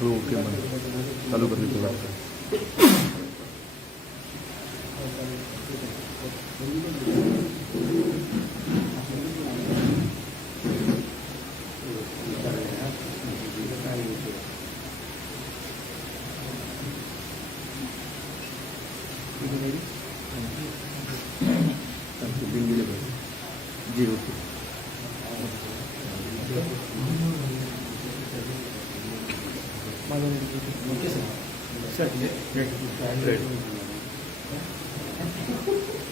Lu gimana? Lalu berhitunglah. Thank you.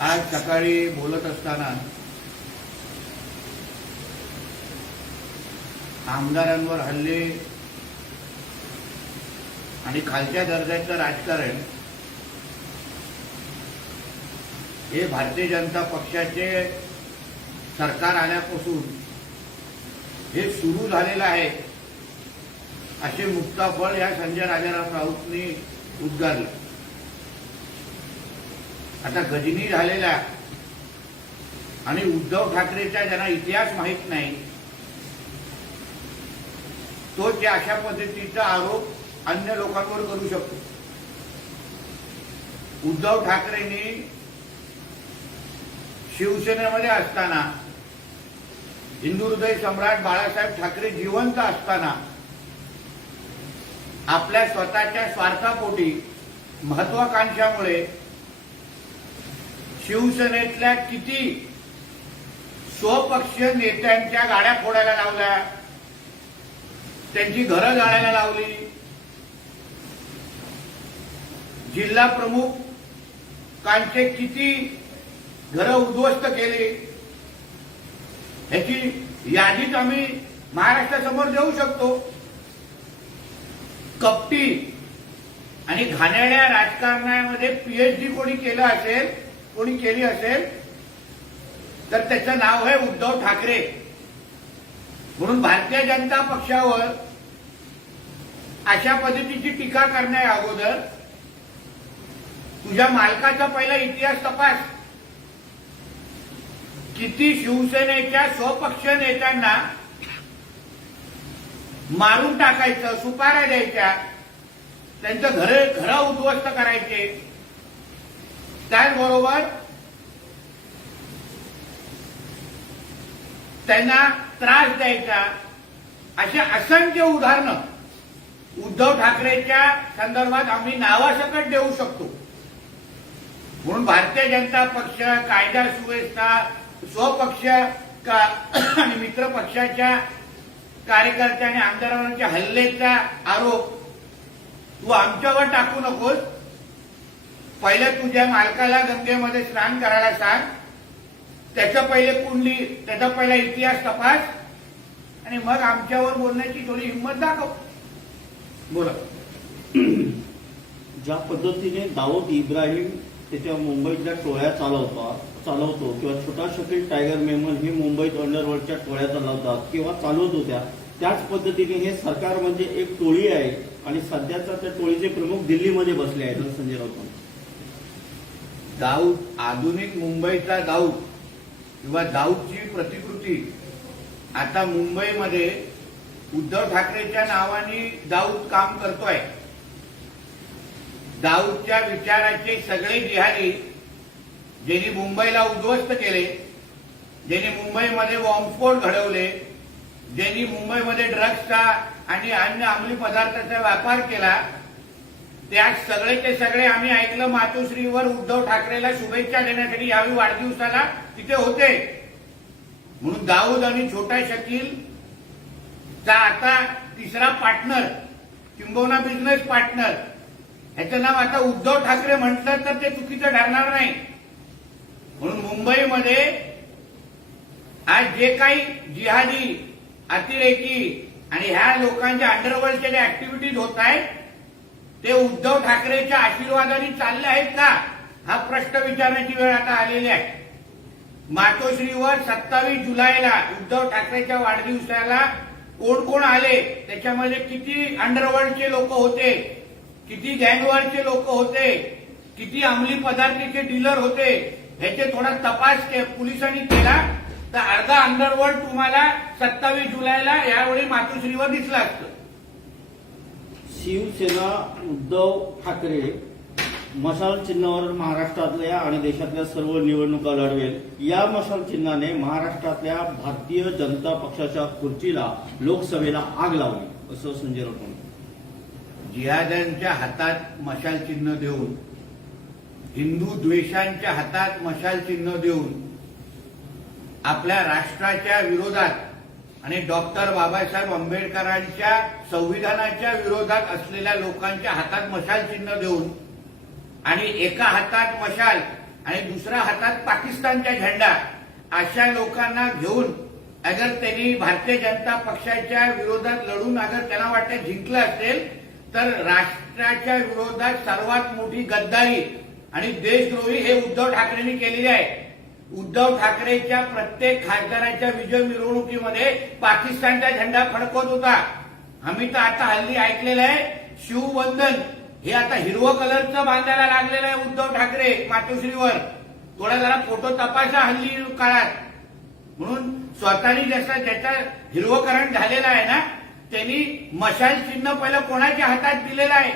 आज सकाळी बोलत असताना आमदारांवर हल्ले आणि खालच्या दर्जाचं राजकारण हे भारतीय जनता पक्षाचे सरकार आल्यापासून हे सुरू झालेलं आहे असे मुक्ताफळ या संजय राजाराम राऊतने उद्गारले आता गजनी झालेल्या आणि उद्धव ठाकरेचा ज्यांना इतिहास माहीत नाही तो ज्या अशा पद्धतीचा आरोप अन्य लोकांवर करू शकतो उद्धव ठाकरेंनी शिवसेनेमध्ये असताना हिंदू हृदय सम्राट बाळासाहेब ठाकरे जिवंत असताना आपल्या स्वतःच्या स्वार्थापोटी महत्वाकांक्षामुळे शिवसेनेतल्या किती स्वपक्षीय नेत्यांच्या गाड्या फोडायला लावल्या त्यांची घरं जाळायला लावली जिल्हा प्रमुख कांचे किती घरं उद्ध्वस्त केले ह्याची यादीच आम्ही महाराष्ट्रासमोर देऊ शकतो कपटी आणि घाणेड्या राजकारणामध्ये पीएचडी कोणी केलं असेल कोणी केली असेल तर त्याचं नाव आहे उद्धव ठाकरे म्हणून भारतीय जनता पक्षावर अशा पद्धतीची टीका करण्या अगोदर तुझ्या मालकाचा पहिला इतिहास तपास किती शिवसेनेच्या स्वपक्ष नेत्यांना मारून टाकायचं सुपाऱ्या द्यायच्या त्यांचं घर घर उद्ध्वस्त करायचे त्याचबरोबर त्यांना त्रास द्यायचा अशी असंख्य उदाहरणं उद्धव ठाकरेच्या संदर्भात आम्ही नावासकट देऊ शकतो म्हणून भारतीय जनता पक्ष कायदा सुव्यवस्था स्वपक्ष आणि मित्र पक्षाच्या कार्यकर्ते आणि आमदारांवरच्या हल्लेचा आरोप तू आमच्यावर टाकू नकोस पहिले तुझ्या मालकाला गंगेमध्ये स्नान करायला सांग त्याचं पहिले कुंडली त्याचा पहिला इतिहास तपास आणि मग आमच्यावर बोलण्याची थोडी हिंमत दाखव बोला ज्या पद्धतीने दाऊद इब्राहिम त्याच्या मुंबईतल्या टोळ्या चालवतात चालवतो किंवा छोटा शकील टायगर मेमन हे मुंबईत अंडरवर्ल्डच्या टोळ्या चालवतात किंवा चालवत होत्या त्याच पद्धतीने हे सरकार म्हणजे एक टोळी आहे आणि सध्याचा त्या टोळीचे प्रमुख दिल्लीमध्ये बसले आहेत संजय राऊत दाऊद आधुनिक मुंबईचा दाऊद किंवा दाऊदची प्रतिकृती आता मुंबईमध्ये उद्धव ठाकरेच्या नावाने दाऊद काम करतोय दाऊदच्या विचाराचे सगळे जिहारी ज्यांनी मुंबईला उद्ध्वस्त केले ज्यांनी मुंबईमध्ये बॉम्बस्फोट घडवले ज्यांनी मुंबईमध्ये ड्रग्सचा आणि अन्य अंमली पदार्थाचा व्यापार केला त्या सगळे ते सगळे आम्ही ऐकलं मातोश्रीवर उद्धव ठाकरेला शुभेच्छा देण्यासाठी यावेळी वाढदिवसाला तिथे होते म्हणून दाऊद आणि छोटा शकील चा आता तिसरा पार्टनर किंबवना बिझनेस पार्टनर ह्याचं नाव आता उद्धव ठाकरे म्हटलं तर ते चुकीचं ठरणार नाही म्हणून मुंबईमध्ये आज जे काही जिहादी अतिरेकी आणि ह्या लोकांच्या अंडरवर्ल्डच्या ज्या ऍक्टिव्हिटीज होत आहेत ते उद्धव ठाकरेच्या आशीर्वादाने चालले आहेत का हा प्रश्न विचारण्याची वेळ आता आलेली आहे मातोश्रीवर सत्तावीस जुलैला उद्धव ठाकरेच्या वाढदिवसाला कोण कोण आले त्याच्यामध्ये किती अंडरवर्ल्डचे लोक होते किती गँगवारचे लोक होते किती अंमली पदार्थाचे डीलर होते ह्याचे थोडा तपास के, पोलिसांनी केला तर अर्धा अंडरवर्ल्ड तुम्हाला सत्तावीस जुलैला यावेळी मातोश्रीवर दिसला असतं शिवसेना उद्धव ठाकरे मशाल चिन्हावर महाराष्ट्रातल्या आणि देशातल्या सर्व निवडणुका लढवेल या मशाल चिन्हाने महाराष्ट्रातल्या भारतीय जनता पक्षाच्या खुर्चीला लोकसभेला आग लावली असं संजय राऊत जिहाद्यांच्या हातात मशाल चिन्ह देऊन हिंदू द्वेषांच्या हातात मशाल चिन्ह देऊन आपल्या राष्ट्राच्या विरोधात आणि डॉक्टर बाबासाहेब आंबेडकरांच्या संविधानाच्या विरोधात असलेल्या लोकांच्या हातात मशाल चिन्ह देऊन आणि एका हातात मशाल आणि दुसऱ्या हातात पाकिस्तानचा झेंडा अशा लोकांना घेऊन अगर त्यांनी भारतीय जनता पक्षाच्या विरोधात लढून अगर त्यांना वाटतं जिंकलं असेल तर राष्ट्राच्या विरोधात सर्वात मोठी गद्दारी आणि देशद्रोही हे उद्धव ठाकरेंनी केलेली आहे उद्धव ठाकरेच्या प्रत्येक खासदाराच्या विजय मिरवणुकीमध्ये पाकिस्तानचा झेंडा फडकवत होता आम्ही तर आता हल्ली ऐकलेलं आहे शिववंदन हे आता हिरवं कलरचं बांधायला लागलेलं आहे उद्धव ठाकरे मातोश्रीवर थोडा जरा फोटो तपासा हल्ली काळात म्हणून स्वतःनी ज्याचा ज्याचा हिरवकरण झालेला आहे ना त्यांनी मशाल चिन्ह पहिलं कोणाच्या हातात दिलेलं आहे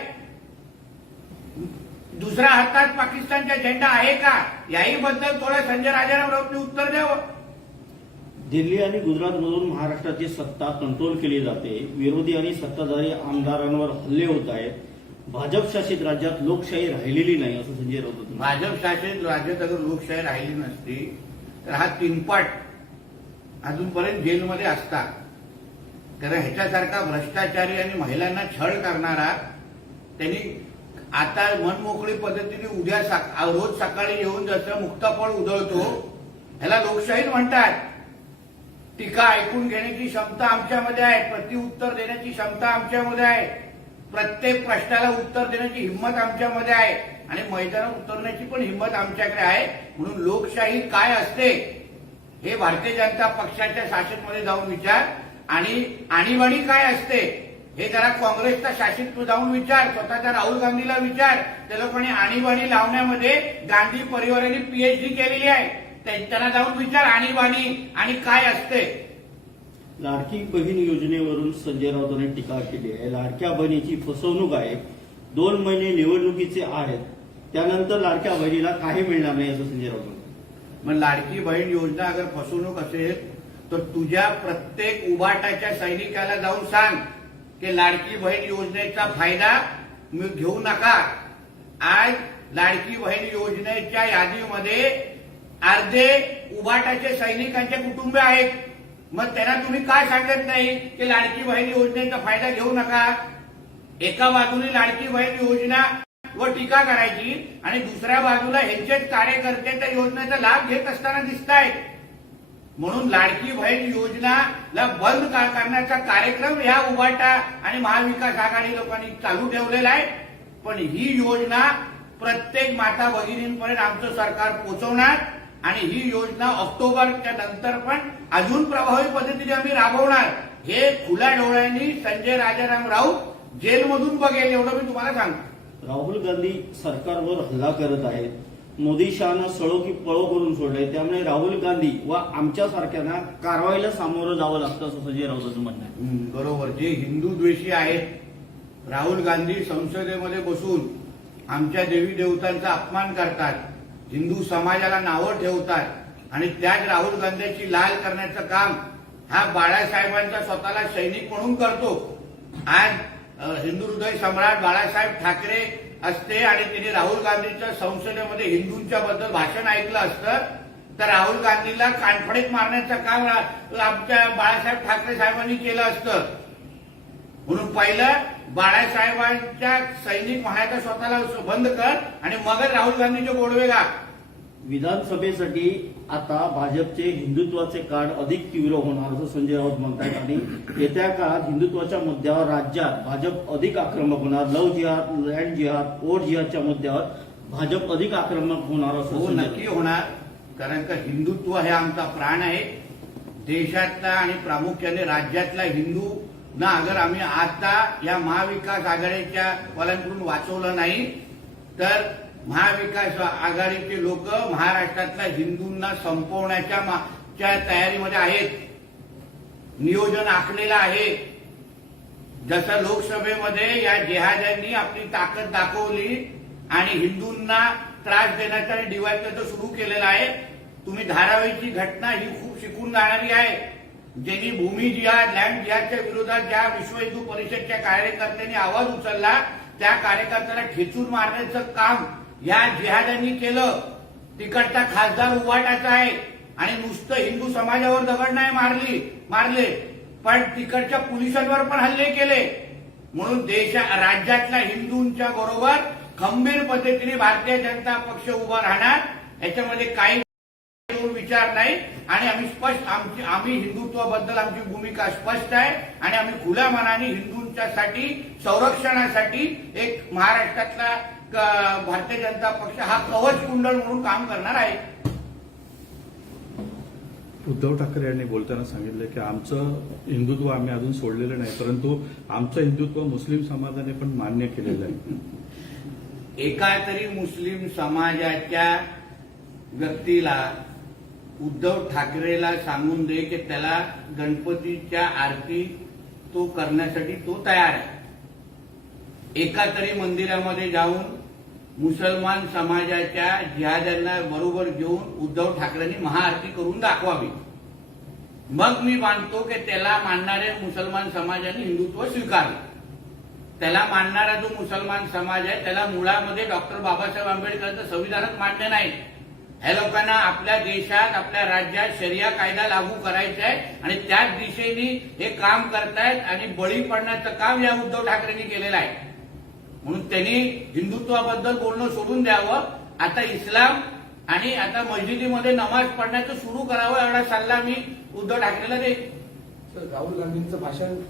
दुसऱ्या हातात पाकिस्तानचा झेंडा आहे का याही बद्दल थोडं संजय राजाराम राऊतने उत्तर द्यावं दिल्ली आणि गुजरातमधून महाराष्ट्राची सत्ता कंट्रोल केली जाते विरोधी आणि सत्ताधारी आमदारांवर हल्ले होत आहेत भाजप शासित राज्यात लोकशाही राहिलेली नाही असं संजय राऊत भाजप शासित राज्यात अगर लोकशाही राहिली नसती तर हा तीनपाट अजूनपर्यंत जेलमध्ये असता कारण ह्याच्यासारखा भ्रष्टाचारी आणि महिलांना छळ करणारा त्यांनी आता मनमोकळी पद्धतीने उद्या रोज सकाळी येऊन जसं मुक्ताफळ उधळतो ह्याला लोकशाही म्हणतात टीका ऐकून घेण्याची क्षमता आमच्यामध्ये आहे प्रतिउत्तर देण्याची क्षमता आमच्यामध्ये आहे प्रत्येक प्रश्नाला उत्तर देण्याची हिंमत आमच्यामध्ये आहे आणि मैदानात उतरण्याची पण हिंमत आमच्याकडे आहे म्हणून लोकशाही काय असते हे भारतीय जनता पक्षाच्या शासनमध्ये जाऊन विचार आणि आणीबाणी काय असते हे जरा काँग्रेसचा शासित तू जाऊन विचार स्वतःच्या राहुल गांधीला विचार त्याला लोकांनी आणीबाणी लावण्यामध्ये गांधी परिवाराने पीएचडी केलेली आहे त्यांना जाऊन विचार आणीबाणी आणि काय असते लाडकी बहीण योजनेवरून संजय राऊतांनी टीका केली आहे लाडक्या बहिणीची फसवणूक आहे दोन महिने निवडणुकीचे आहेत त्यानंतर लाडक्या बहिणीला काही मिळणार नाही असं संजय राऊत मग लाडकी बहीण योजना अगर फसवणूक असेल तर तुझ्या प्रत्येक उभाटाच्या सैनिकाला जाऊन सांग की लाडकी बहीण योजनेचा फायदा घेऊ नका आज लाडकी बहीण योजनेच्या यादीमध्ये अर्धे उभाटाचे सैनिकांचे कुटुंब आहेत मग त्यांना तुम्ही काय सांगत नाही की लाडकी बहीण योजनेचा फायदा घेऊ नका एका बाजूने लाडकी बहीण योजना व टीका करायची आणि दुसऱ्या बाजूला ह्यांचेच कार्यकर्ते त्या योजनेचा लाभ घेत असताना दिसत म्हणून लाडकी बहीण ला बंद करण्याचा कार्यक्रम ह्या उभाटा आणि महाविकास आघाडी लोकांनी चालू ठेवलेला आहे पण ही योजना प्रत्येक माता भगिनींपर्यंत आमचं सरकार पोचवणार आणि ही योजना ऑक्टोबरच्या नंतर पण अजून प्रभावी पद्धतीने आम्ही राबवणार हे खुल्या डोळ्यांनी संजय राजाराम राऊत जेलमधून बघेल एवढं मी तुम्हाला सांगतो राहुल गांधी सरकारवर हल्ला करत आहेत मोदी शहानं सळो की पळो करून सोडलंय त्यामुळे राहुल गांधी व आमच्यासारख्यांना कारवाईला सामोरं जावं लागतं असं संजय राऊतांचं म्हणणं आहे बरोबर जे हिंदू द्वेषी आहेत राहुल गांधी संसदेमध्ये बसून आमच्या देवी देवतांचा अपमान करतात हिंदू समाजाला नावं ठेवतात आणि त्याच राहुल गांधीची लाल करण्याचं काम हा बाळासाहेबांचा स्वतःला सैनिक म्हणून करतो आज हिंदू हृदय सम्राट बाळासाहेब ठाकरे असते आणि तिने राहुल गांधीच्या संसदेमध्ये हिंदूंच्या बद्दल भाषण ऐकलं असतं तर राहुल गांधीला कानफडीत मारण्याचं काम आमच्या बाळासाहेब ठाकरे साहेबांनी केलं असतं म्हणून पहिलं बाळासाहेबांच्या सैनिक म्हणायचं स्वतःला बंद कर आणि मगच राहुल गांधीचे गोडवे गा विधानसभेसाठी आता भाजपचे हिंदुत्वाचे कार्ड अधिक तीव्र होणार असं संजय राऊत म्हणतात आणि येत्या काळात हिंदुत्वाच्या मुद्द्यावर राज्यात भाजप अधिक आक्रमक होणार लव जिहाद लँड जिहाद ओर जिहादच्या मुद्द्यावर भाजप अधिक आक्रमक होणार असं हो, नक्की होणार कारण का हिंदुत्व हे आमचा प्राण आहे देशातला आणि प्रामुख्याने राज्यातला हिंदू ना अगर आम्ही आता या महाविकास आघाडीच्या वाल्यांकडून वाचवलं नाही तर महाविकास आघाडीचे लोक महाराष्ट्रातल्या हिंदूंना संपवण्याच्या तयारीमध्ये आहेत नियोजन आखलेलं आहे जसं लोकसभेमध्ये या जेहाद्यांनी आपली ताकद दाखवली आणि हिंदूंना त्रास देण्याचा आणि डिवायचं सुरू केलेलं आहे तुम्ही धारावीची घटना ही खूप शिकून जाणारी आहे ज्यांनी भूमी जिहाद लँड जिहादच्या विरोधात ज्या विश्व हिंदू परिषदच्या कार्यकर्त्यांनी आवाज उचलला त्या कार्यकर्त्याला खेचून मारण्याचं काम या जिहाद्यांनी केलं तिकडचा खासदार उवाटाचा आहे आणि नुसतं हिंदू समाजावर दगड नाही मारली मारले पण तिकडच्या पोलिसांवर पण हल्ले केले म्हणून देशा राज्यातल्या हिंदूंच्या बरोबर खंबीर पद्धतीने भारतीय जनता पक्ष उभा राहणार याच्यामध्ये काही विचार नाही आणि आम्ही स्पष्ट आमची आम्ही हिंदुत्वाबद्दल आमची भूमिका स्पष्ट आहे आणि आम्ही खुल्या मनाने हिंदूंच्यासाठी संरक्षणासाठी एक महाराष्ट्रातला भारतीय जनता पक्ष हा कवच कुंडल म्हणून काम करणार आहे उद्धव ठाकरे यांनी बोलताना सांगितलं की आमचं हिंदुत्व आम्ही अजून सोडलेलं नाही परंतु आमचं हिंदुत्व मुस्लिम समाजाने पण मान्य केलेलं आहे एका तरी मुस्लिम समाजाच्या व्यक्तीला उद्धव ठाकरेला सांगून दे की त्याला गणपतीच्या आरती तो करण्यासाठी तो तयार आहे एका तरी मंदिरामध्ये जाऊन मुसलमान समाजाच्या जिहाद्यांना बरोबर घेऊन उद्धव ठाकरेंनी महाआरती करून दाखवावी मग मी मानतो की त्याला मानणारे मुसलमान समाजाने हिंदुत्व स्वीकारलं त्याला मानणारा जो मुसलमान समाज आहे त्याला मुळामध्ये डॉक्टर बाबासाहेब आंबेडकरचं संविधानच मान्य नाही ह्या लोकांना आपल्या देशात आपल्या राज्यात शरिया कायदा लागू करायचा आहे आणि त्याच दिशेने हे काम करतायत आणि बळी पडण्याचं काम या उद्धव ठाकरेंनी केलेलं आहे म्हणून त्यांनी हिंदुत्वाबद्दल बोलणं सोडून द्यावं आता इस्लाम आणि आता मस्जिदीमध्ये नमाज पडण्याचं सुरू करावं एवढा सल्ला मी उद्धव ठाकरेला देईन राहुल गांधींचं भाषण